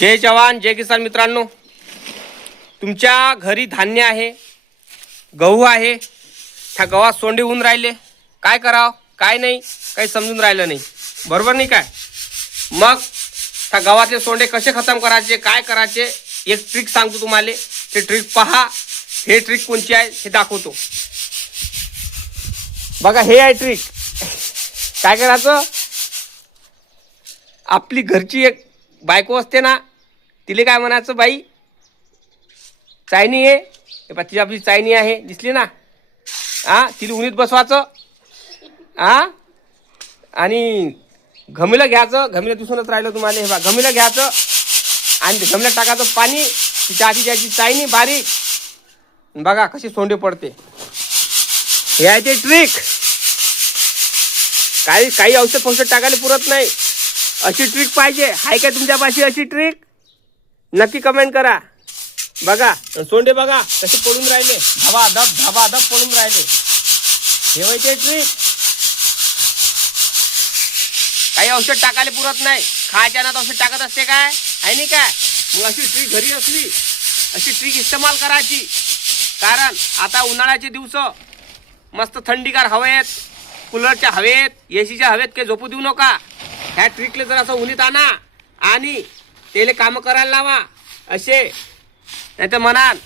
जय जवान जय किसान मित्रांनो, तुमच्या घरी धान्य आहे, गहू आहे, त्या गव्हात सोंडे होऊन राहिले, काय करावं काय नाही काही समजून राहिलं नाही, बरोबर नाही काय? मग त्या गव्हातले सोंडे कसे खतम करायचे, काय करायचे, एक ट्रिक सांगतो तुम्हाला. ते ट्रिक पहा. हे ट्रिक कोणची आहे हे दाखवतो बघा. हे आहे ट्रिक. काय करायचं, आपली घरची एक बायको असते ना, तिले काय म्हणायचं, बाई चायनी आहे, हे पा तिची आपली चायनी आहे, दिसली ना, तिला उन्हीत बसवायचं, आणि घमीला घ्यायचं. घमीला दिसूनच राहिलं तुम्हाला, हे बा घमीला घ्यायचं आणि घमीला टाकायचं पाणी, तिच्या आधी त्याची चायनी बारीक, बघा कशी सोंडे पडते. हे आहे ते ट्रिक. काही औषध टाकायला पुरत नाही, अशी ट्रिक पाहिजे. आहे का तुमच्यापाशी अशी ट्रिक? नक्की कमेंट करा. बघा सोंडे बघा कसे पडून राहिले, धबाधब पडून राहिले. हे व्हायचे ट्रिक. काही औषध टाकायला पुरत नाही, खायच्या ना औषध टाकत असते काय, आहे नाही काय? मग अशी ट्रिक घरी असली, अशी ट्रिक इस्तेमाल करायची. कारण आता उन्हाळ्याचे दिवस, मस्त थंडीगार हवेत, कूलरच्या हवेत, एसीच्या हवेत काही झोपू देऊ नका. ह्या ट्रिकले जर असं उन्हीत आणा आणि त्याला कामं करायला लावा. असे नाही तर म्हणाल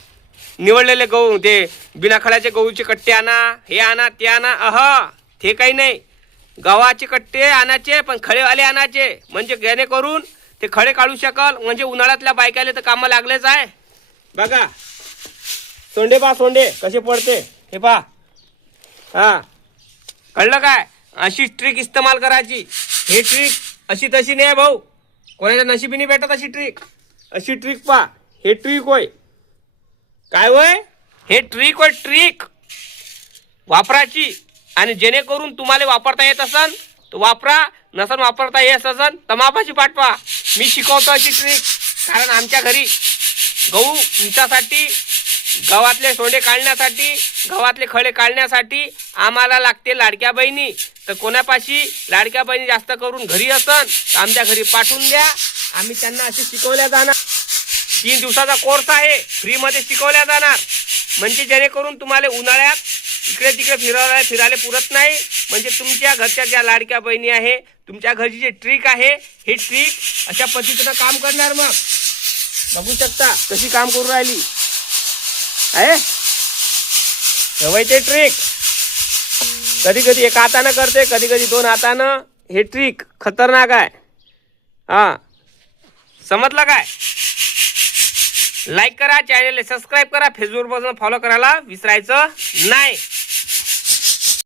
निवडलेले गहू, ते बिनाखळ्याचे गहूचे कट्टे आणा, हे आणा ते आणा. ते काही नाही, गव्हाचे कट्टे आणायचे पण खळेवाले आणायचे, म्हणजे जेणेकरून ते खडे काढू शकाल. म्हणजे उन्हाळ्यातल्या बायकाले तर कामं लागलेच आहे. बघा सोंडे पा, सोंडे कसे पडते हे पा. कळलं काय? अशी ट्रिक इस्तेमाल करायची. हे ट्रिक अशी तशी नाही भाऊ, कोणाच्या नशिबीने भेटत अशी ट्रिक. अशी ट्रिक पा. हे ट्रिक होय. काय होय? हे ट्रिक होय. ट्रिक वापरायची, आणि जेणेकरून तुम्हाला वापरता येत असन तर वापरा, नसन वापरता येत असन तर मापाशी पाठवा. मी शिकवतो अशी ट्रिक. कारण आमच्या घरी गहू तुमच्यासाठी, गव्हातले सोंडे काढण्यासाठी, गव्हातले खडे काढण्यासाठी आम्हाला लागते लाडक्या बहिणी. तर कोणापाशी लाडक्या बहिणी जास्त करून घरी असन तर आमच्या घरी पाठवून द्या. आम्ही त्यांना असे शिकवल्या जाणार. 3 दिवसाचा कोर्स आहे, फ्रीमध्ये शिकवल्या जाणार. म्हणजे जेणेकरून तुम्हाला उन्हाळ्यात इकडे तिकडे फिरायला पुरत नाही. म्हणजे तुमच्या घरच्या ज्या लाडक्या बहिणी आहे, तुमच्या घरची जे ट्रिक आहे, हे ट्रिक अशा पद्धतीनं काम करणार. मग बघू शकता कशी काम करू राहिली आहे. हवायचे ट्रिक कधी कधी एका हातानं करते, कधी कधी 2 हातानं. हे ट्रिक खतरनाक आहे. समजलं काय? लाईक करा, चॅनलला सबस्क्राईब करा, फेसबुकवरून फॉलो करायला विसरायचं नाही.